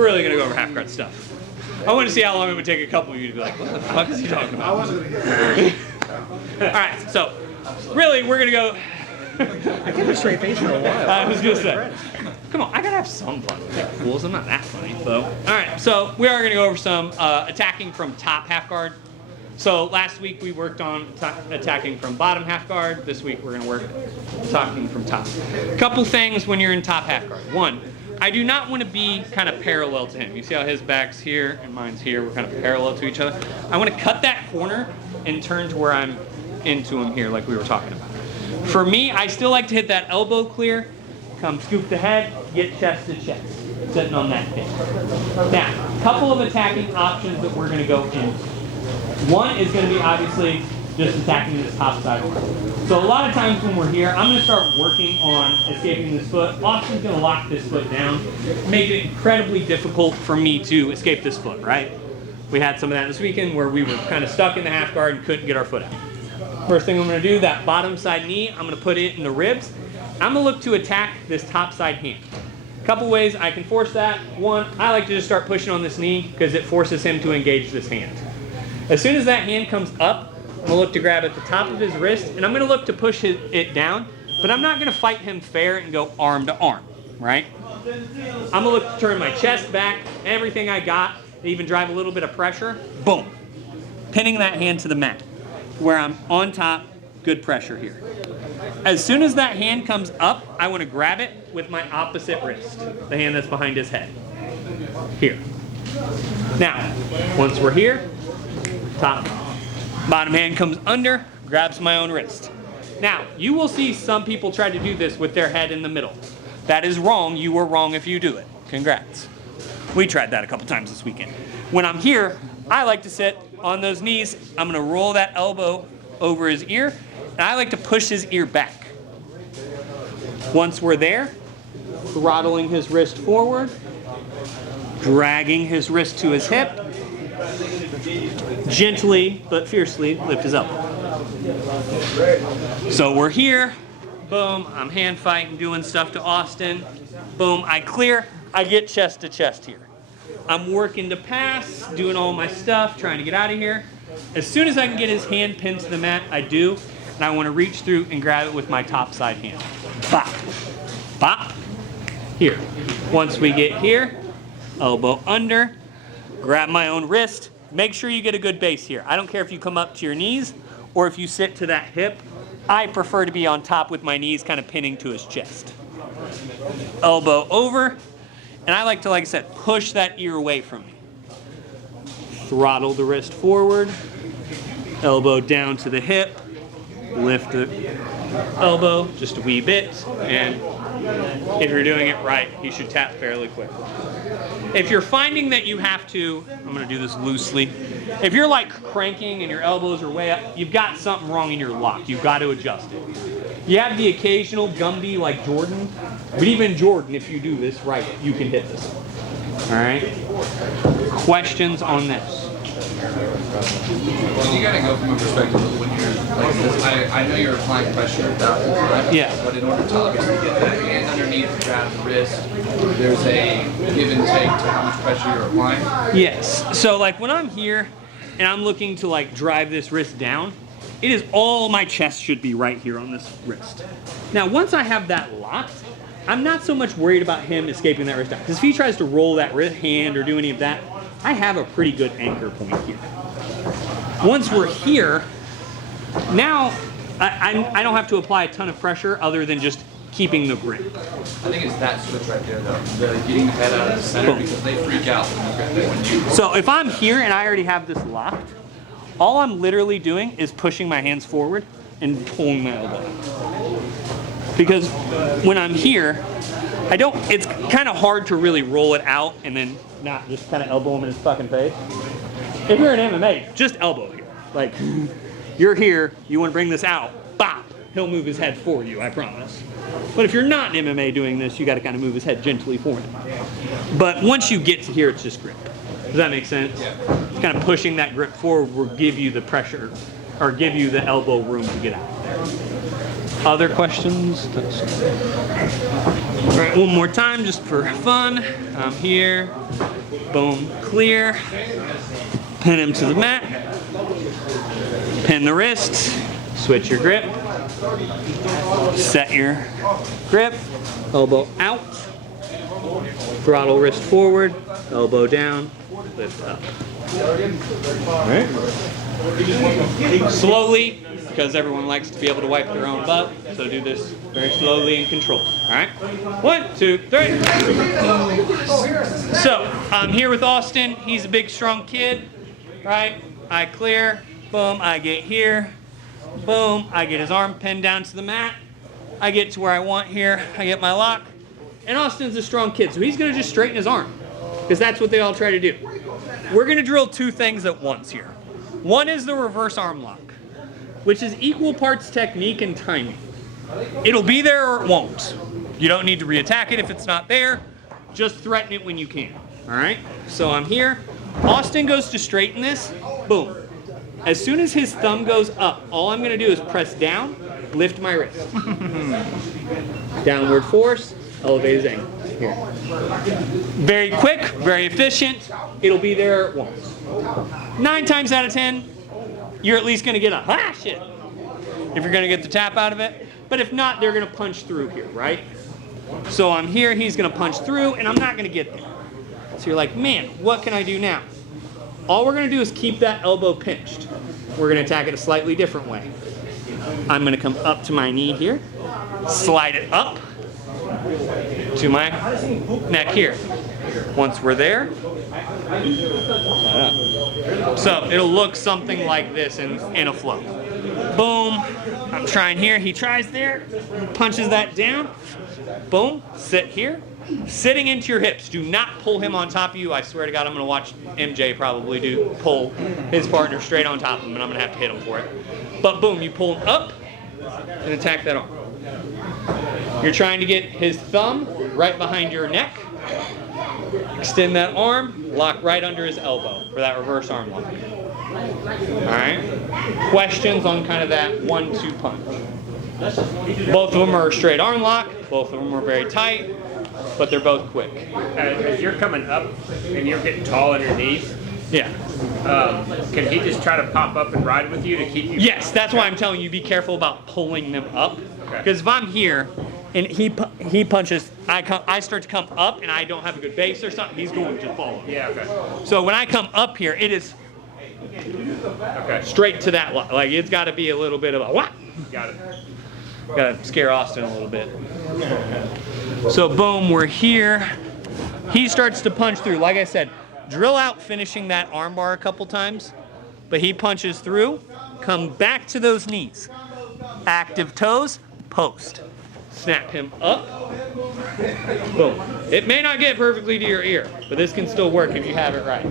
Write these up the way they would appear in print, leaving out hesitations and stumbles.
We're really gonna go over half guard stuff. I want to see how long it would take a couple of you to be like, what the fuck is he talking about? I wasn't gonna get Alright, so really we're gonna go. I kept a straight face for a while. I was gonna say, come on, I gotta have some fun with it, fools. I'm not that funny, though. Alright, so we are gonna go over some attacking from top half guard. So last week we worked on attacking from bottom half guard. This week we're gonna work attacking from top. Couple things when you're in top half guard. One, I do not want to be kind of parallel to him. You see how his back's here and mine's here. We're kind of parallel to each other. I want to cut that corner and turn to where I'm into him here like we were talking about. For me, I still like to hit that elbow clear, come scoop the head, get chest to chest, sitting on that hip. Now, a couple of attacking options that we're going to go into. One is going to be obviously just attacking this top side arm. So a lot of times when we're here, I'm going to start working on escaping this foot. Austin's going to lock this foot down, make it incredibly difficult for me to escape this foot, right? We had some of that this weekend where we were kind of stuck in the half guard and couldn't get our foot out. First thing I'm going to do, that bottom side knee, I'm going to put it in the ribs. I'm going to look to attack this top side hand. A couple ways I can force that. One, I like to just start pushing on this knee because it forces him to engage this hand. As soon as that hand comes up, I'm going to look to grab at the top of his wrist, and I'm going to look to push it down, but I'm not going to fight him fair and go arm to arm, right? I'm going to look to turn my chest back, everything I got, and even drive a little bit of pressure, boom. Pinning that hand to the mat, where I'm on top, good pressure here. As soon as that hand comes up, I want to grab it with my opposite wrist, the hand that's behind his head, here. Now, once we're here, top. Bottom hand comes under, grabs my own wrist. Now, you will see some people try to do this with their head in the middle. That is wrong. You were wrong if you do it. Congrats. We tried that a couple times this weekend. When I'm here, I like to sit on those knees. I'm going to roll that elbow over his ear, and I like to push his ear back. Once we're there, throttling his wrist forward, dragging his wrist to his hip, gently but fiercely lift his elbow. So we're here, boom, I'm hand fighting, doing stuff to Austin, boom, I clear, I get chest to chest here. I'm working to pass, doing all my stuff, trying to get out of here. As soon as I can get his hand pinned to the mat, I do, and I want to reach through and grab it with my top side hand. Bop, bop, here. Once we get here, elbow under, grab my own wrist. Make sure you get a good base here. I don't care if you come up to your knees or if you sit to that hip. I prefer to be on top with my knees kind of pinning to his chest. Elbow over, and I like to, like I said, push that ear away from me. Throttle the wrist forward, elbow down to the hip, lift the elbow just a wee bit, and if you're doing it right, you should tap fairly quickly. If you're finding that you have to, I'm going to do this loosely. If you're like cranking and your elbows are way up, you've got something wrong in your lock. You've got to adjust it. You have the occasional Gumby like Jordan, but even Jordan, if you do this right, you can hit this. All right? Questions on this? You gotta go from a perspective of when you're like this. I know you're applying pressure 1,000 times. Yeah. But in order to obviously get that hand underneath and grab the wrist, there's a give and take to how much pressure you're applying. Yes. So like when I'm here and I'm looking to like drive this wrist down, it is all my chest should be right here on this wrist. Now once I have that locked, I'm not so much worried about him escaping that wrist down. Because if he tries to roll that wrist hand or do any of that, I have a pretty good anchor point here. Once we're here, now I don't have to apply a ton of pressure other than just keeping the grip. I think it's that switch right there though, the getting the head out of the center, because they freak out when you. So if I'm here and I already have this locked, all I'm literally doing is pushing my hands forward and pulling my elbow. Because when I'm here, it's kind of hard to really roll it out and then not just kind of elbow him in his fucking face. If you're in MMA, just elbow here. Like, you're here, you want to bring this out, bop, he'll move his head for you, I promise. But if you're not in MMA doing this, you got to kind of move his head gently for him. But once you get to here, it's just grip. Does that make sense? Yeah. It's kind of pushing that grip forward will give you the pressure, or give you the elbow room to get out there. Other questions? All right, one more time just for fun. I'm here. Boom, clear. Pin him to the mat. Pin the wrists. Switch your grip. Set your grip. Elbow out. Throttle wrist forward. Elbow down. Lift up. All right. Slowly, because everyone likes to be able to wipe their own butt, so do this very slowly and controlled. All right. 1, 2, 3. So I'm here with Austin. He's a big, strong kid. Right. I clear. Boom. I get here. Boom. I get his arm pinned down to the mat. I get to where I want here. I get my lock. And Austin's a strong kid, so he's going to just straighten his arm, because that's what they all try to do. We're going to drill two things at once here. One is the reverse arm lock, which is equal parts technique and timing. It'll be there or it won't. You don't need to reattack it if it's not there. Just threaten it when you can. All right? So I'm here. Austin goes to straighten this. Boom. As soon as his thumb goes up, all I'm going to do is press down, lift my wrist. Downward force, elevate his ankle. Here. Very quick, very efficient. It'll be there at once. 9 times out of 10, you're at least going to get a shit if you're going to get the tap out of it. But if not, they're going to punch through here, right? So I'm here, he's going to punch through, and I'm not going to get there. So you're like, man, what can I do now? All we're going to do is keep that elbow pinched. We're going to attack it a slightly different way. I'm going to come up to my knee here, slide it up to my neck here. Once we're there, so it'll look something like this in a flow. Boom, I'm trying here, he tries there, punches that down, boom, sit here. Sitting into your hips, do not pull him on top of you. I swear to God, I'm going to watch MJ probably pull his partner straight on top of him, and I'm going to have to hit him for it. But boom, you pull him up and attack that arm. You're trying to get his thumb right behind your neck. Extend that arm, lock right under his elbow for that reverse arm lock. All right? Questions on kind of that 1-2 punch. Both of them are a straight arm lock. Both of them are very tight, but they're both quick. As you're coming up and you're getting tall underneath, Yeah. can he just try to pop up and ride with you to keep you? Yes, that's why I'm telling you, be careful about pulling them up. Because if I'm here and he punches, I start to come up and I don't have a good base or something, he's going to follow. Yeah, okay. So when I come up here, it is Okay. straight to that lock. Like, it's got to be a little bit of a what? Got it. Got to scare Austin a little bit. So boom, we're here. He starts to punch through. Like I said, drill out finishing that armbar a couple times, but he punches through. Come back to those knees. Active toes, post. Snap him up. Boom. It may not get perfectly to your ear, but this can still work if you have it right.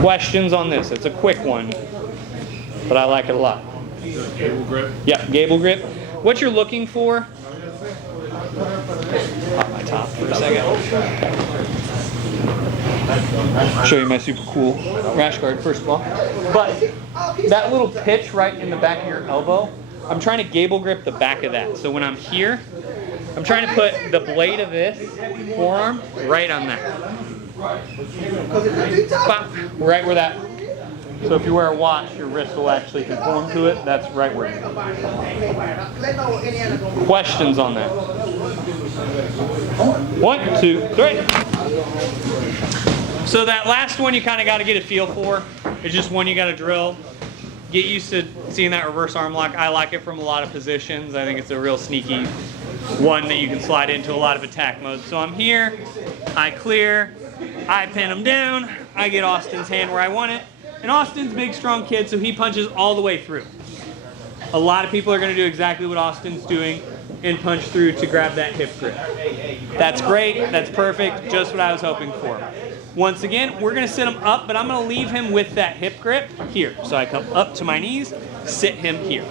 Questions on this? It's a quick one, but I like it a lot. Gable grip. Yeah, gable grip. What you're looking for, pop my top for a second. Show you my super cool rash guard first of all. But that little pitch right in the back of your elbow, I'm trying to gable grip the back of that. So when I'm here, I'm trying to put the blade of this forearm right on that. Bop, right where that. So if you wear a watch, your wrist will actually conform to it. That's right where you go. Questions on that? 1, 2, 3. So that last one you kind of got to get a feel for. It's just one you got to drill. Get used to seeing that reverse arm lock. I like it from a lot of positions. I think it's a real sneaky one that you can slide into a lot of attack modes. So I'm here, I clear, I pin him down, I get Austin's hand where I want it. And Austin's a big, strong kid, so he punches all the way through. A lot of people are going to do exactly what Austin's doing and punch through to grab that hip grip. That's great. That's perfect. Just what I was hoping for. Once again, we're going to sit him up, but I'm going to leave him with that hip grip here. So I come up to my knees, sit him here.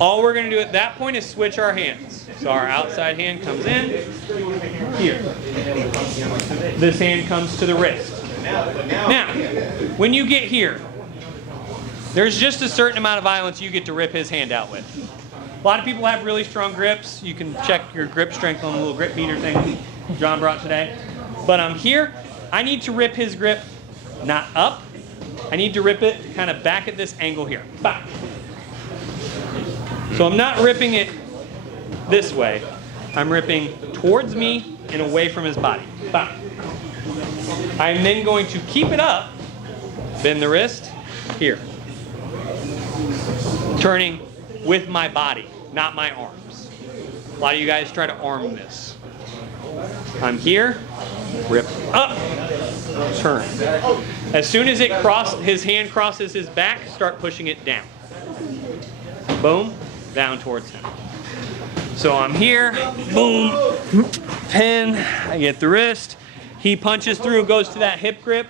All we're going to do at that point is switch our hands. So our outside hand comes in, here. This hand comes to the wrist. Now, when you get here, there's just a certain amount of violence you get to rip his hand out with. lot of people have really strong grips. You can check your grip strength on the little grip meter thing John brought today. But I'm here. I need to rip his grip not up. I need to rip it kind of back at this angle here. Back. So I'm not ripping it this way. I'm ripping towards me and away from his body. Back. I'm then going to keep it up, bend the wrist, here. Turning with my body, not my arms. A lot of you guys try to arm this. I'm here, rip up, turn. As soon as his hand crosses his back, start pushing it down. Boom, down towards him. So I'm here, boom, pin, I get the wrist. He punches through, goes to that hip grip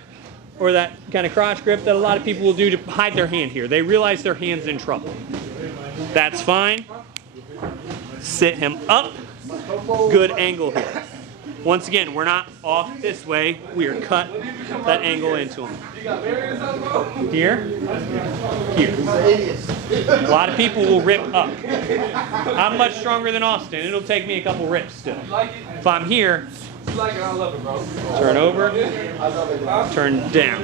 or that kind of crotch grip that a lot of people will do to hide their hand here. They realize their hand's in trouble. That's fine. Sit him up. Good angle here. Once again, we're not off this way. We are cut that angle into him. Here. Here. A lot of people will rip up. I'm much stronger than Austin. It'll take me a couple rips still. If I'm here, turn over, turn down.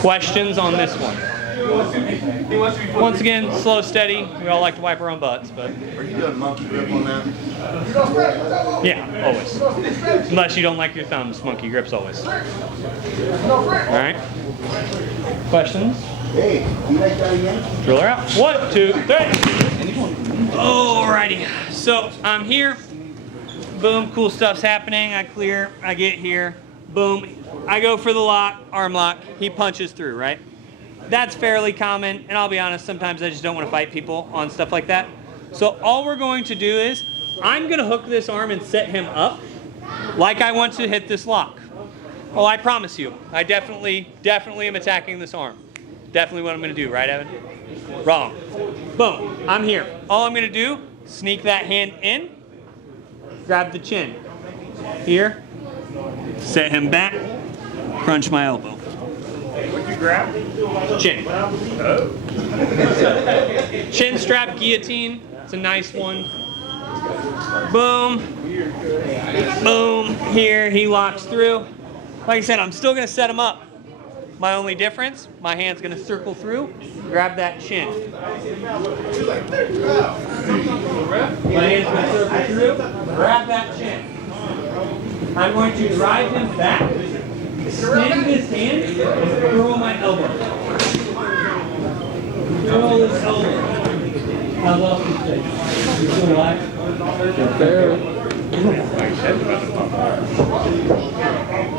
Questions on this one? Once again, slow, steady. We all like to wipe our own butts, but Are you doing monkey grip on that? yeah, always. Unless you don't like your thumbs, monkey grips always. All right. Questions? Hey, you like that again? Driller out. 1, 2, 3. Alrighty. So I'm here. Boom, cool stuff's happening. I clear. I get here. Boom. I go for the lock, arm lock. He punches through, right? That's fairly common, and I'll be honest, sometimes I just don't want to fight people on stuff like that. So all we're going to do is, I'm going to hook this arm and set him up like I want to hit this lock. Oh, I promise you, I definitely am attacking this arm. Definitely what I'm going to do, right, Evan? Wrong. Boom, I'm here. All I'm going to do, sneak that hand in, grab the chin. Here, set him back, crunch my elbow. What'd you grab? Chin. Oh. Chin strap guillotine. It's a nice one. Boom. Boom. Here, he locks through. Like I said, I'm still going to set him up. My only difference, my hand's going to circle through, grab that chin. My hand's going to circle through, grab that chin. I'm going to drive him back, extend his hand, and throw my elbow. Throw his elbow. I love this thing. You still alive?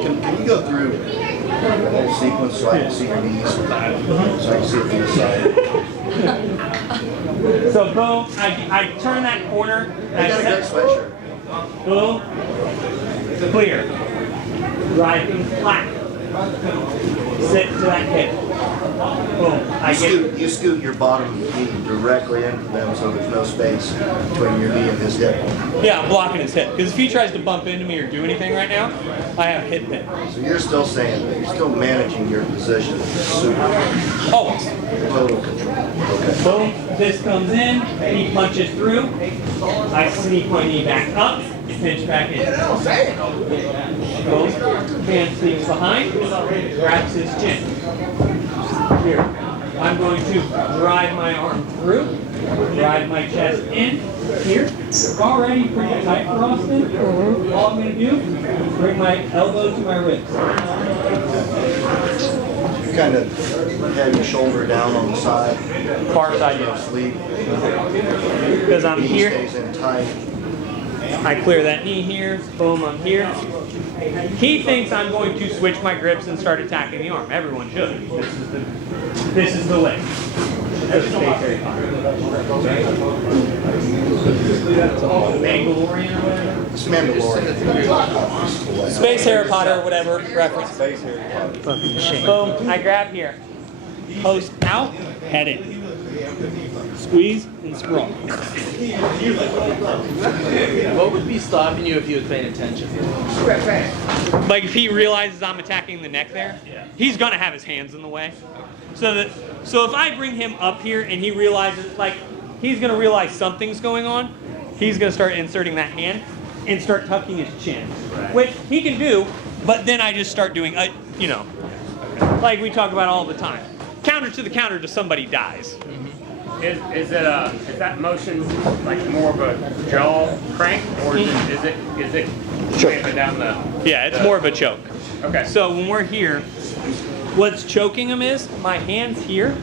Can you go through the whole sequence so I can see your knees? So I can see it from the side. So boom, I turn that corner. I got a great sweatshirt. Boom. Clear. Drive him flat. Sit to that hip. Boom. You scoot your bottom knee directly into them so there's no space between your knee and his hip. Yeah, I'm blocking his hip. Because if he tries to bump into me or do anything right now, I have hip pin. So you're still saying that you're still managing your position super Always. total control. Okay. Boom. This comes in. He punches through. I sneak my knee back up. Pinch back in. Boom. Hand sneaks behind. Grabs his chin. Here. I'm going to drive my arm through. Drive my chest in. Here. It's already pretty tight for Austin. All I'm going to do is bring my elbow to my wrist. You kind of have your shoulder down on the side. Far side, yes. Sleep. Because I'm Knee here. stays in tight. I clear that knee here. Boom, I'm here. He thinks I'm going to switch my grips and start attacking the arm. Everyone should. This is the way. That's Space Harry Potter. Mandalorian or whatever. It's Mandalorian. Space Harry Potter or whatever reference. Space Harry Potter. Boom, I grab here. Post out, head in. Squeeze and sprawl. What would be stopping you if you had paid attention? Like if he realizes I'm attacking the neck there, he's gonna have his hands in the way. So if I bring him up here and he realizes, like, he's gonna realize something's going on, he's gonna start inserting that hand and start tucking his chin, which he can do, but then I just start doing, you know, like we talk about all the time. Counter to the counter to somebody dies. Is that motion like more of a jaw crank, or is it clamping down the? Yeah, it's more of a choke. Okay. So when we're here, what's choking him is my hands here.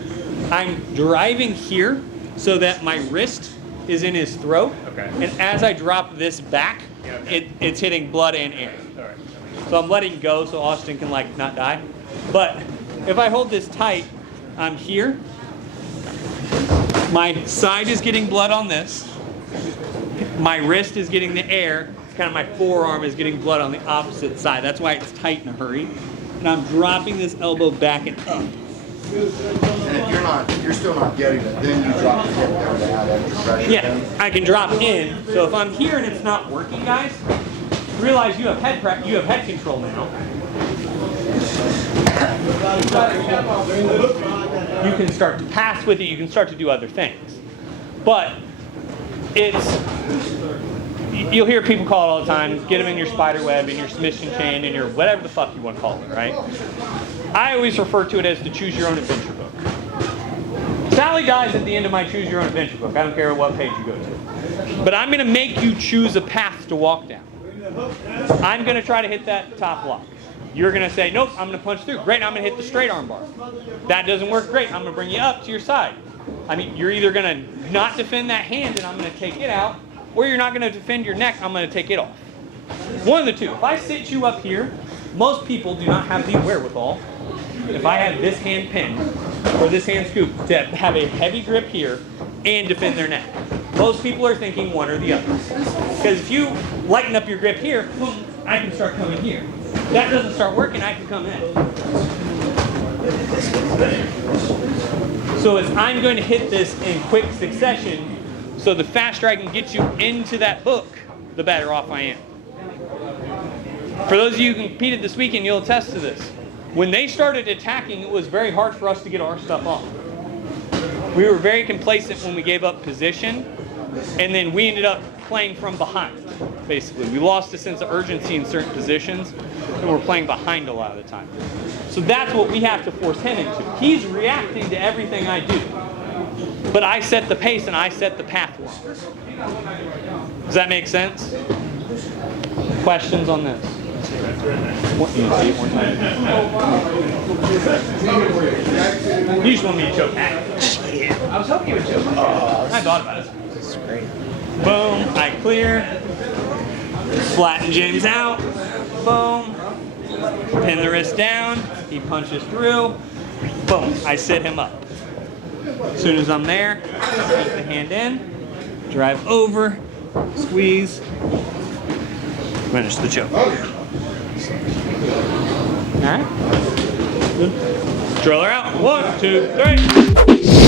I'm driving here so that my wrist is in his throat. Okay. And as I drop this back, Yeah, okay. it's hitting blood and air. All right. So I'm letting go so Austin can like not die. But if I hold this tight, I'm here. My side is getting blood on this. My wrist is getting the air. Kind of my forearm is getting blood on the opposite side. That's why it's tight in a hurry. And I'm dropping this elbow back and up. And if you're still not getting it, then you drop the hip down to add extra pressure. Yeah, then. I can drop in. So if I'm here and it's not working, guys, realize you have head control now. You can start to pass with it. You can start to do other things. But you'll hear people call it all the time. Get them in your spider web, in your submission chain, in your whatever the fuck you want to call it, right? I always refer to it as the choose your own adventure book. Sally dies at the end of my choose your own adventure book. I don't care what page you go to. But I'm going to make you choose a path to walk down. I'm going to try to hit that top block. You're going to say, nope, I'm going to punch through. Great, I'm going to hit the straight arm bar. That doesn't work. Great, I'm going to bring you up to your side. I mean, you're either going to not defend that hand and I'm going to take it out, or you're not going to defend your neck, I'm going to take it off. One of the two. If I sit you up here, most people do not have the wherewithal, if I have this hand pinned or this hand scooped, to have a heavy grip here and defend their neck. Most people are thinking one or the other. Because if you lighten up your grip here, boom, I can start coming here. That doesn't start working, I can come in. So as I'm going to hit this in quick succession, so the faster I can get you into that book, the better off I am. For those of you who competed this weekend, you'll attest to this. When they started attacking, it was very hard for us to get our stuff off. We were very complacent when we gave up position, and then we ended up playing from behind, basically. We lost a sense of urgency in certain positions, and we're playing behind a lot of the time. So that's what we have to force him into. He's reacting to everything I do. But I set the pace and I set the pathway. Does that make sense? Questions on this? What, you see it one time? You just want me to choke that. I was hoping you would choke. I thought about it. This is great. Boom, I clear. Flatten James out. Boom. Pin the wrist down. He punches through. Boom, I sit him up. As soon as I'm there, take the hand in, drive over, squeeze, finish the choke. All right? Good. Driller out. 1, 2, 3.